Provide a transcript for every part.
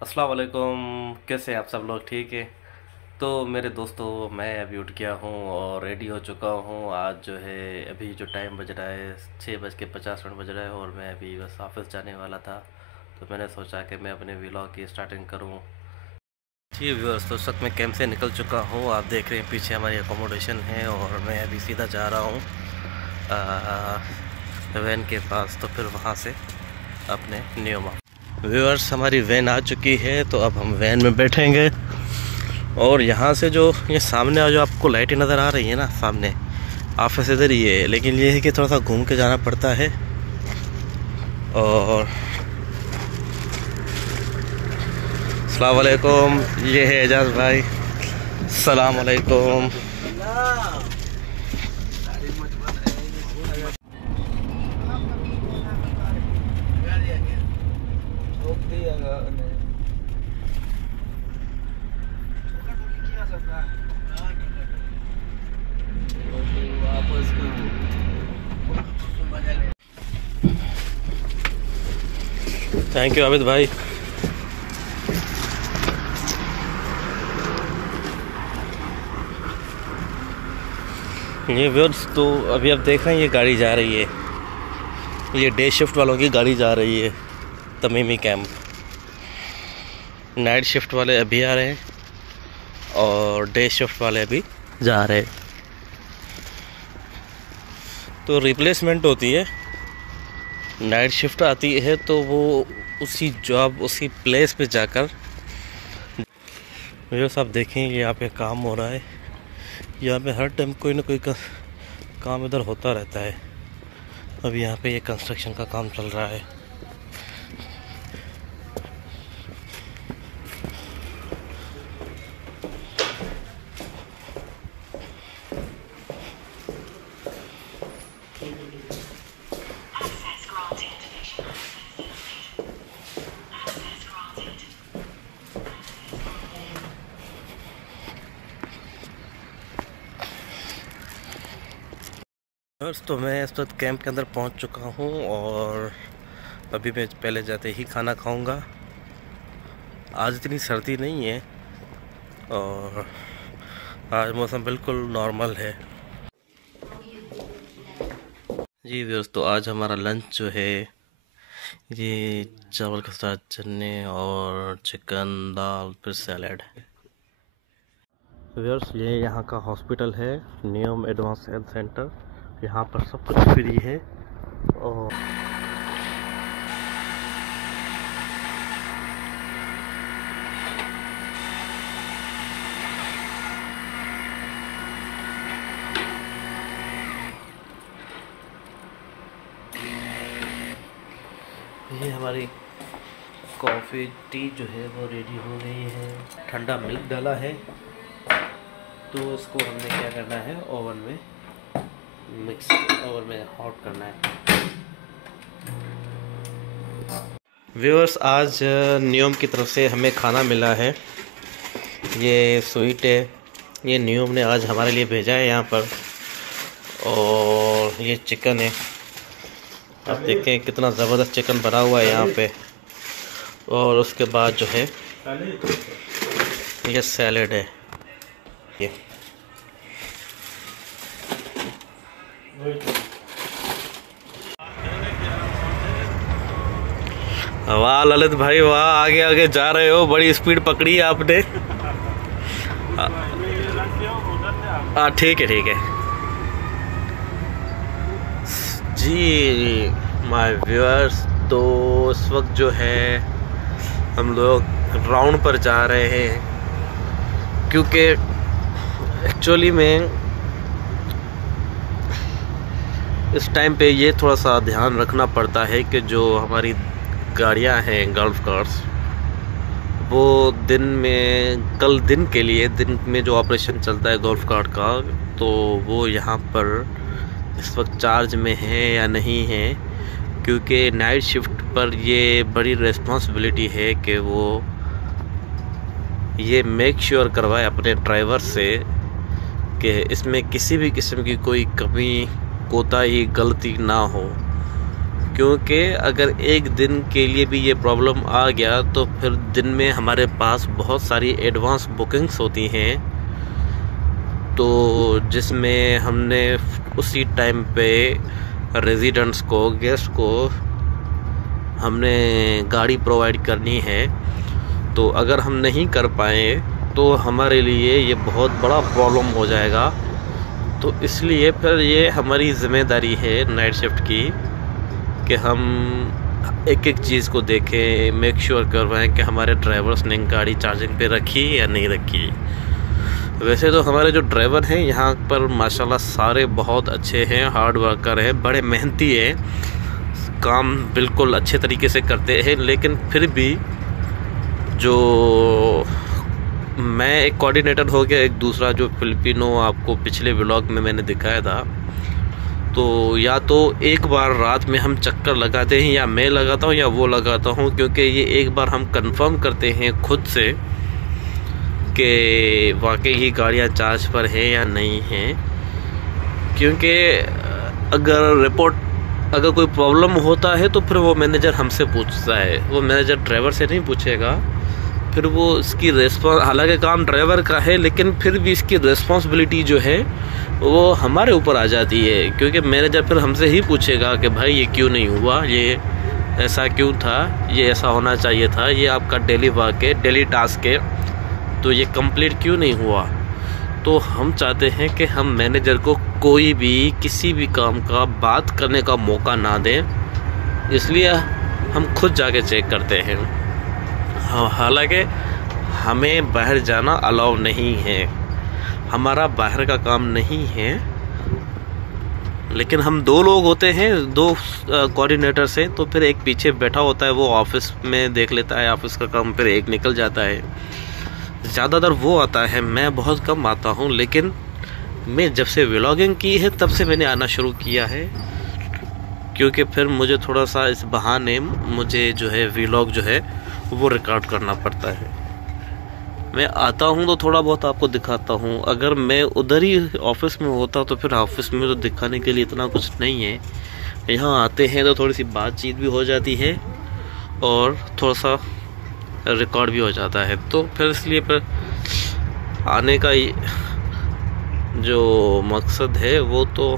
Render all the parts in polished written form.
अस्सलाम वालेकुम। कैसे हैं आप सब लोग? ठीक है। तो मेरे दोस्तों, मैं अभी उठ गया हूँ और रेडी हो चुका हूँ। आज जो है अभी जो टाइम बज रहा है 6:50 बज रहा है और मैं अभी बस ऑफिस जाने वाला था। तो मैंने सोचा कि मैं अपने व्लॉग की स्टार्टिंग करूँ। जी व्यूअर्स, तो उस वक्त मैं कैंप से निकल चुका हूँ। आप देख रहे हैं पीछे हमारी अकोमोडेशन है और मैं अभी सीधा जा रहा हूँ वैन के पास। तो फिर वहाँ से अपने न्यूमा। व्यूअर्स, हमारी वैन आ चुकी है तो अब हम वैन में बैठेंगे। और यहाँ से जो ये सामने जो आपको लाइटें नज़र आ रही है ना, सामने ऑफिस इधर ही है, लेकिन ये है कि थोड़ा सा घूम के जाना पड़ता है। और अस्सलाम वालेकुम, ये है एजाज भाई। सलाम वालेकुम। थैंक यू आबिद भाई। ये व्यूअर्स, तो अभी आप देख रहे हैं ये गाड़ी जा रही है, ये डे शिफ्ट वालों की गाड़ी जा रही है तमीमी कैंप। नाइट शिफ्ट वाले अभी आ रहे हैं और डे शिफ्ट वाले अभी जा रहे हैं। तो रिप्लेसमेंट होती है। नाइट शिफ्ट आती है तो वो उसी जॉब उसी प्लेस पे जाकर, व्यूअर्स आप देखें ये यहाँ पे काम हो रहा है। यहाँ पे हर टाइम कोई ना कोई काम इधर होता रहता है। अभी यहाँ पे ये कंस्ट्रक्शन का काम चल रहा है। बस, तो मैं इस वक्त कैंप के अंदर पहुंच चुका हूं और अभी मैं पहले जाते ही खाना खाऊंगा। आज इतनी सर्दी नहीं है और आज मौसम बिल्कुल नॉर्मल है। जी व्यूअर्स, तो आज हमारा लंच जो है ये चावल के साथ चने और चिकन, दाल, फिर सैलड। व्यूअर्स, ये यहाँ का हॉस्पिटल है, न्यूम एडवांस हेल्थ सेंटर। यहाँ पर सब कुछ फ्री है। और ये हमारी कॉफ़ी टी जो है वो रेडी हो गई है। ठंडा मिल्क डाला है तो इसको हमने क्या करना है, ओवन में हॉट करना है। व्यूअर्स, आज न्यूम की तरफ से हमें खाना मिला है। ये स्वीट है, ये न्यूम ने आज हमारे लिए भेजा है यहाँ पर। और ये चिकन है, आप देखें कितना ज़बरदस्त चिकन बना हुआ है यहाँ पे। और उसके बाद जो है ये सैलेड है। ये वाह ललित भाई वाह, आगे आगे जा रहे हो, बड़ी स्पीड पकड़ी है आपने। हाँ ठीक है ठीक है जी। माय व्यूअर्स, तो इस वक्त जो है हम लोग राउंड पर जा रहे हैं, क्योंकि एक्चुअली में इस टाइम पे ये थोड़ा सा ध्यान रखना पड़ता है कि जो हमारी गाड़ियां हैं गल्फ कार्स, वो दिन में कल दिन के लिए दिन में जो ऑपरेशन चलता है गोल्फ कार्ट का, तो वो यहाँ पर इस वक्त चार्ज में है या नहीं है। क्योंकि नाइट शिफ्ट पर ये बड़ी रिस्पॉन्सिबिलिटी है कि वो ये मेक श्योर करवाए अपने ड्राइवर से कि इसमें किसी भी किस्म की कोई कमी, कोताही, गलती ना हो। क्योंकि अगर एक दिन के लिए भी ये प्रॉब्लम आ गया तो फिर दिन में हमारे पास बहुत सारी एडवांस बुकिंग्स होती हैं, तो जिसमें हमने उसी टाइम पे रेजिडेंट्स को, गेस्ट को हमने गाड़ी प्रोवाइड करनी है। तो अगर हम नहीं कर पाए तो हमारे लिए ये बहुत बड़ा प्रॉब्लम हो जाएगा। तो इसलिए फिर ये हमारी ज़िम्मेदारी है नाइट शिफ्ट की कि हम एक एक चीज़ को देखें, मेक श्योर करवाएं कि हमारे ड्राइवर्स ने गाड़ी चार्जिंग पे रखी या नहीं रखी। वैसे तो हमारे जो ड्राइवर हैं यहाँ पर माशाल्लाह सारे बहुत अच्छे हैं, हार्ड वर्कर हैं, बड़े मेहनती हैं, काम बिल्कुल अच्छे तरीके से करते हैं। लेकिन फिर भी जो मैं एक कोऑर्डिनेटर हो गया, एक दूसरा जो फिलिपिनो आपको पिछले व्लॉग में मैंने दिखाया था, तो या तो एक बार रात में हम चक्कर लगाते हैं, या मैं लगाता हूँ या वो लगाता हूँ, क्योंकि ये एक बार हम कंफर्म करते हैं खुद से कि वाकई ही गाड़ियाँ चार्ज पर हैं या नहीं हैं। क्योंकि अगर कोई प्रॉब्लम होता है तो फिर वो मैनेजर हमसे पूछता है, वो मैनेजर ड्राइवर से नहीं पूछेगा। फिर वो इसकी हालांकि काम ड्राइवर का है, लेकिन फिर भी इसकी रिस्पॉन्सिबिलिटी जो है वो हमारे ऊपर आ जाती है, क्योंकि मैनेजर फिर हमसे ही पूछेगा कि भाई ये क्यों नहीं हुआ, ये ऐसा क्यों था, ये ऐसा होना चाहिए था, ये आपका डेली वर्क है, डेली टास्क है, तो ये कंप्लीट क्यों नहीं हुआ। तो हम चाहते हैं कि हम मैनेजर को कोई भी किसी भी काम का बात करने का मौका ना दें, इसलिए हम खुद जाके चेक करते हैं। हालांकि हमें बाहर जाना अलाउ नहीं है, हमारा बाहर का काम नहीं है, लेकिन हम दो लोग होते हैं, दो कोऑर्डिनेटर से, तो फिर एक पीछे बैठा होता है, वो ऑफिस में देख लेता है ऑफिस का काम, फिर एक निकल जाता है। ज़्यादातर वो आता है, मैं बहुत कम आता हूँ। लेकिन मैं जब से व्लॉगिंग की है तब से मैंने आना शुरू किया है, क्योंकि फिर मुझे थोड़ा सा इस बहाने मुझे जो है व्लॉग जो है वो रिकॉर्ड करना पड़ता है। मैं आता हूँ तो थोड़ा बहुत आपको दिखाता हूँ, अगर मैं उधर ही ऑफिस में होता तो फिर ऑफिस में तो दिखाने के लिए इतना कुछ नहीं है। यहाँ आते हैं तो थोड़ी सी बातचीत भी हो जाती है और थोड़ा सा रिकॉर्ड भी हो जाता है। तो फिर इसलिए फिर आने का जो मकसद है वो तो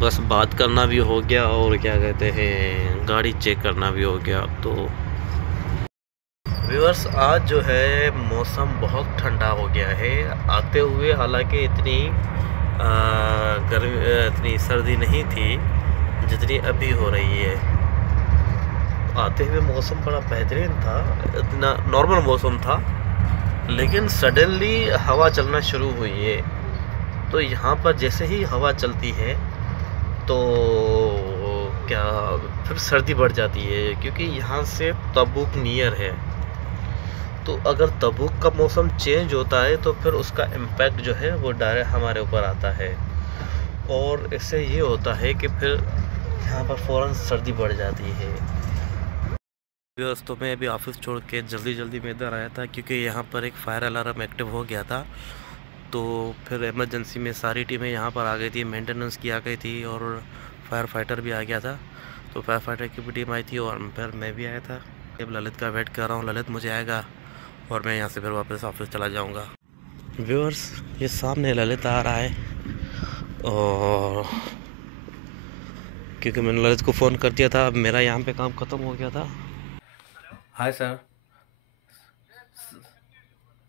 बस बात करना भी हो गया और क्या कहते हैं गाड़ी चेक करना भी हो गया। तो व्यूअर्स, आज जो है मौसम बहुत ठंडा हो गया है आते हुए। हालांकि इतनी गर्मी, इतनी सर्दी नहीं थी जितनी अभी हो रही है। आते हुए मौसम बड़ा बेहतरीन था, इतना नॉर्मल मौसम था, लेकिन सडनली हवा चलना शुरू हुई है। तो यहाँ पर जैसे ही हवा चलती है तो क्या फिर सर्दी बढ़ जाती है, क्योंकि यहाँ से तबूक नियर है। तो अगर तबूक का मौसम चेंज होता है तो फिर उसका इम्पैक्ट जो है वो डायरेक्ट हमारे ऊपर आता है, और इससे ये होता है कि फिर यहाँ पर फ़ौरन सर्दी बढ़ जाती है। तो मैं अभी ऑफिस छोड़ के जल्दी में इधर आया था, क्योंकि यहाँ पर एक फायर अलार्म एक्टिव हो गया था। तो फिर इमरजेंसी में सारी टीमें यहाँ पर आ गई थी, मेंटेनेंस की आ गई थी, और फायर फाइटर भी आ गया था। तो फायर फाइटर की भी टीम आई थी और फिर मैं भी आया था। अब ललित का वेट कर रहा हूँ, ललित मुझे आएगा और मैं यहाँ से फिर वापस ऑफिस चला जाऊँगा। व्यूअर्स, ये सामने ललित आ रहा है, और क्योंकि मैंने ललित को फ़ोन कर दिया था, मेरा यहाँ पे काम ख़त्म हो गया था। Hi sir.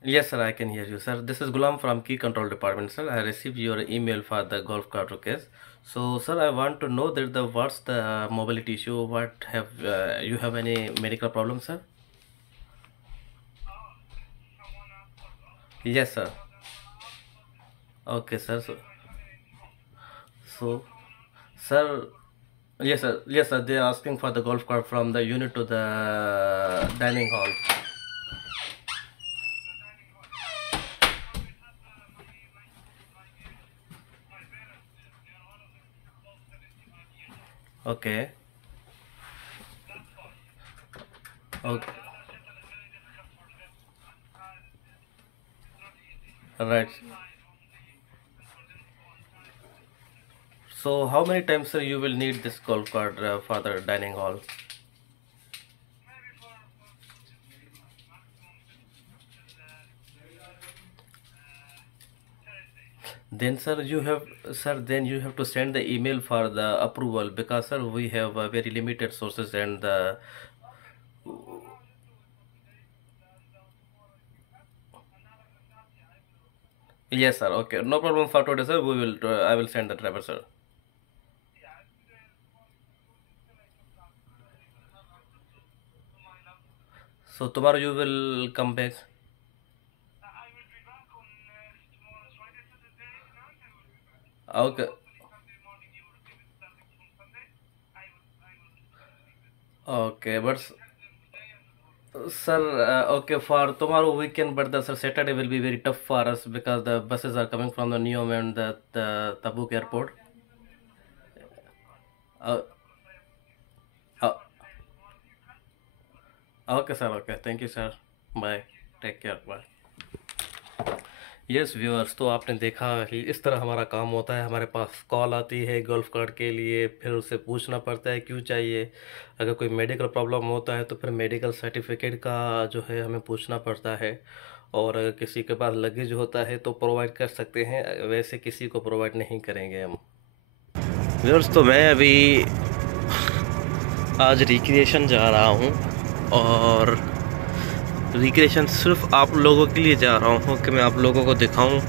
Yes sir, I can hear you sir. This is Gulam from Key Control Department sir. I received your email for the golf cart case. So sir, I want to know that what's the mobility issue? What have you have any medical problem sir? Yes sir. Okay sir. So sir, yes sir. They are asking for the golf cart from the unit to the dining hall. Okay. Okay. Right. So how many times, sir, you will need this golf cart for the dining hall? Then, then you have to send the email for the approval, because, sir, we have very limited sources and the. Yes, sir. Okay, no problem for today, sir. We will. I will send the driver, sir. So tomorrow you will come back. Okay. Okay, but sir, okay, for tomorrow weekend, but the sir, Saturday will be very tough for us because the buses are coming from the Neom and the Tabuk airport. Uh, uh, okay, sir. Okay, thank you, sir. Bye. Take care. Bye. Yes viewers, तो आपने देखा कि इस तरह हमारा काम होता है। हमारे पास कॉल आती है गोल्फ कार्ट के लिए, फिर उससे पूछना पड़ता है क्यों चाहिए। अगर कोई मेडिकल प्रॉब्लम होता है तो फिर मेडिकल सर्टिफिकेट का जो है हमें पूछना पड़ता है। और अगर किसी के पास लगेज होता है तो प्रोवाइड कर सकते हैं, वैसे किसी को प्रोवाइड नहीं करेंगे हम। व्यूअर्स, तो मैं अभी आज रिक्रिएशन जा रहा हूँ और रिक्रिएशन सिर्फ आप लोगों के लिए जा रहा हूँ कि मैं आप लोगों को दिखाऊं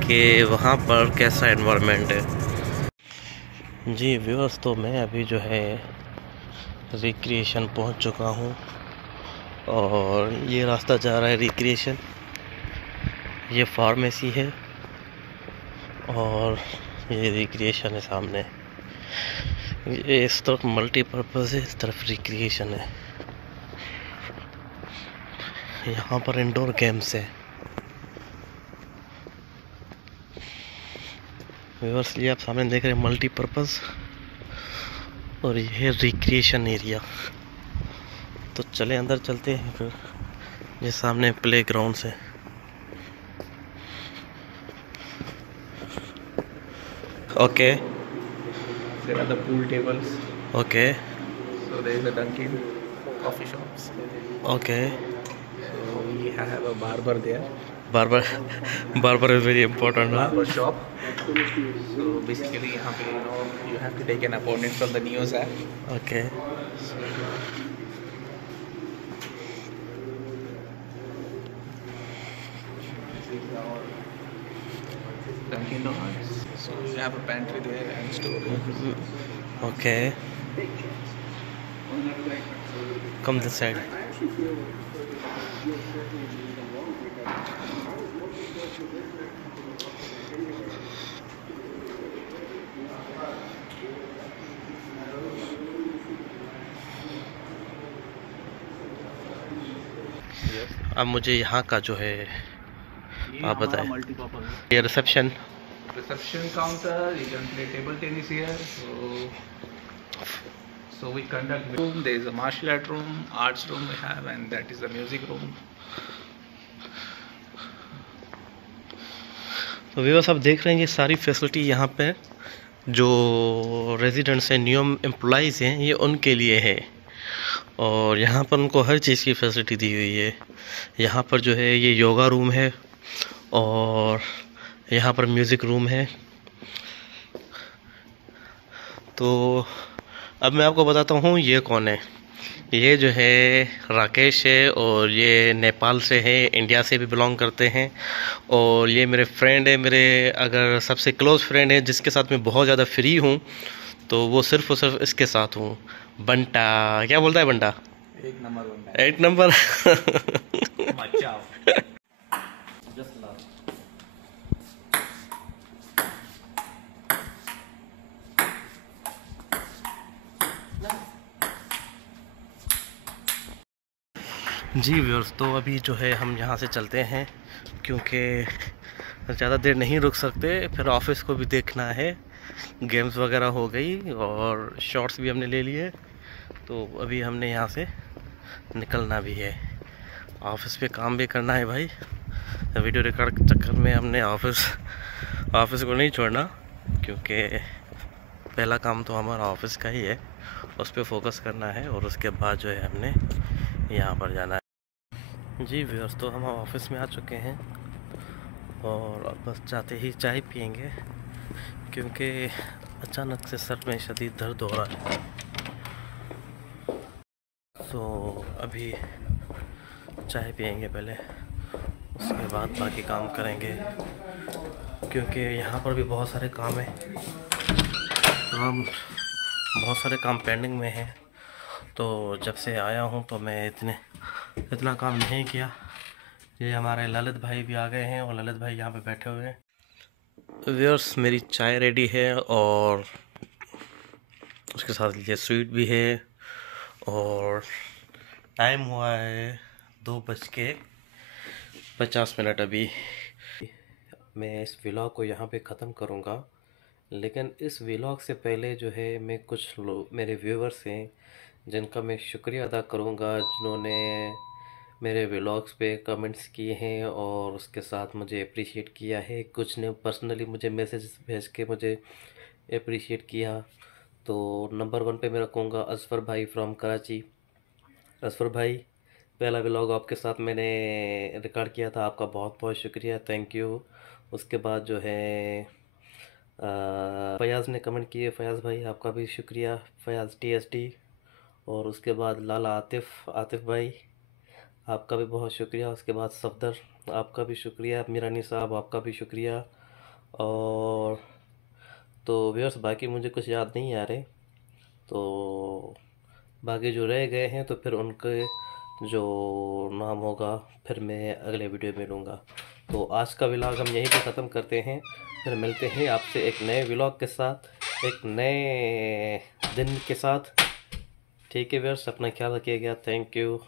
कि वहाँ पर कैसा एनवायरनमेंट है। जी व्यूअर्स, तो मैं अभी जो है रिक्रिएशन पहुँच चुका हूँ और ये रास्ता जा रहा है रिक्रिएशन। ये फार्मेसी है और ये रिक्रिएशन है सामने। ये इस तरफ मल्टीपर्पज़ है, इस तरफ रिक्रिएशन है। यहाँ पर इंडोर गेम्स है। व्यूअर्स, ये आप सामने देख रहे हैं मल्टीपर्पज़ और ये है रिक्रिएशन एरिया। तो चले अंदर चलते हैं फिर। ये सामने प्ले ग्राउंड है। Okay, There are the pool tables. Okay, So there is a Dunkin' coffee shops. Okay. So we have a barber there. Barber is very important. Barber shop. So basically यहाँ पे you have to take an appointment from the Neos app. Okay, Dunkin' Donuts. So you have a pantry there and storeroom. Okay. Come this side. अब मुझे यहाँ का जो है आप बताएं। ये reception counter. You can play table tennis here. So we conduct room. There is a martial art room, arts room we have, and that is the music room. तो व्यूअर्स, आप देख रहे हैं ये सारी फैसिलिटी यहाँ पे जो रेजिडेंट्स हैं, न्यू एम्प्लॉइज़ हैं, ये उनके लिए है। और यहाँ पर उनको हर चीज़ की फैसिलिटी दी हुई है। यहाँ पर जो है ये योगा रूम है और यहाँ पर म्यूज़िक रूम है। तो अब मैं आपको बताता हूँ ये कौन है। ये जो है राकेश है और ये नेपाल से है, इंडिया से भी बिलोंग करते हैं। और ये मेरे फ्रेंड है, मेरे अगर सबसे क्लोज़ फ्रेंड है जिसके साथ मैं बहुत ज़्यादा फ्री हूँ, तो वो सिर्फ और सिर्फ इसके साथ हूँ। बंटा, क्या बोलता है बंटा? एक नंबर बंटा। एक नंबर। मचाओ। जी व्यूअर्स, तो अभी जो है हम यहाँ से चलते हैं क्योंकि ज़्यादा देर नहीं रुक सकते, फिर ऑफिस को भी देखना है। गेम्स वगैरह हो गई और शॉर्ट्स भी हमने ले लिए, तो अभी हमने यहाँ से निकलना भी है। ऑफिस पे काम भी करना है भाई। वीडियो रिकॉर्ड के चक्कर में हमने ऑफिस को नहीं छोड़ना, क्योंकि पहला काम तो हमारा ऑफिस का ही है, उस पर फोकस करना है और उसके बाद जो है हमने यहाँ पर जाना है। जी व्यूअर्स, तो हम ऑफिस में आ चुके हैं और अब बस जाते ही चाय पियेंगे क्योंकि अचानक से सर में शदीद दर्द हो रहा है। तो अभी चाय पियेंगे पहले, उसके बाद बाकी काम करेंगे क्योंकि यहाँ पर भी बहुत सारे काम हैं, बहुत सारे काम पेंडिंग में हैं। तो जब से आया हूँ तो मैं इतना काम नहीं किया। ये हमारे ललित भाई भी आ गए हैं और ललित भाई यहाँ पे बैठे हुए हैं। व्यूअर्स, मेरी चाय रेडी है और उसके साथ ये स्वीट भी है और टाइम हुआ है 2:50 अभी। मैं इस व्लॉग को यहाँ पे ख़त्म करूँगा, लेकिन इस व्लॉग से पहले जो है मैं कुछ लोग मेरे व्यूवर्स हैं जिनका मैं शुक्रिया अदा करूँगा, जिन्होंने मेरे व्लॉग्स पे कमेंट्स किए हैं और उसके साथ मुझे अप्रिशिएट किया है। कुछ ने पर्सनली मुझे मैसेज भेज के मुझे अप्रिशिएट किया। तो नंबर 1 पे मैं रखूँगा असफ़र भाई फ्रॉम कराची। असफ़र भाई, पहला व्लॉग आपके साथ मैंने रिकॉर्ड किया था, आपका बहुत बहुत शुक्रिया, थैंक यू। उसके बाद जो है फयाज़ ने कमेंट किए, फयाज़ भाई आपका भी शुक्रिया, फयाज़ TST। और उसके बाद लाला आतिफ़ भाई, आपका भी बहुत शुक्रिया। उसके बाद सफदर, आपका भी शुक्रिया। मीरानी साहब, आपका भी शुक्रिया। और तो व्यूअर्स, बाकी मुझे कुछ याद नहीं आ रहे, तो बाकी जो रह गए हैं तो फिर उनके जो नाम होगा फिर मैं अगले वीडियो में लूँगा। तो आज का व्लॉग हम यहीं पे ख़त्म करते हैं, फिर मिलते हैं आपसे एक नए व्लॉग के साथ, एक नए दिन के साथ। ठीक है व्यूअर्स, अपना ख्याल रखिएगा, थैंक यू।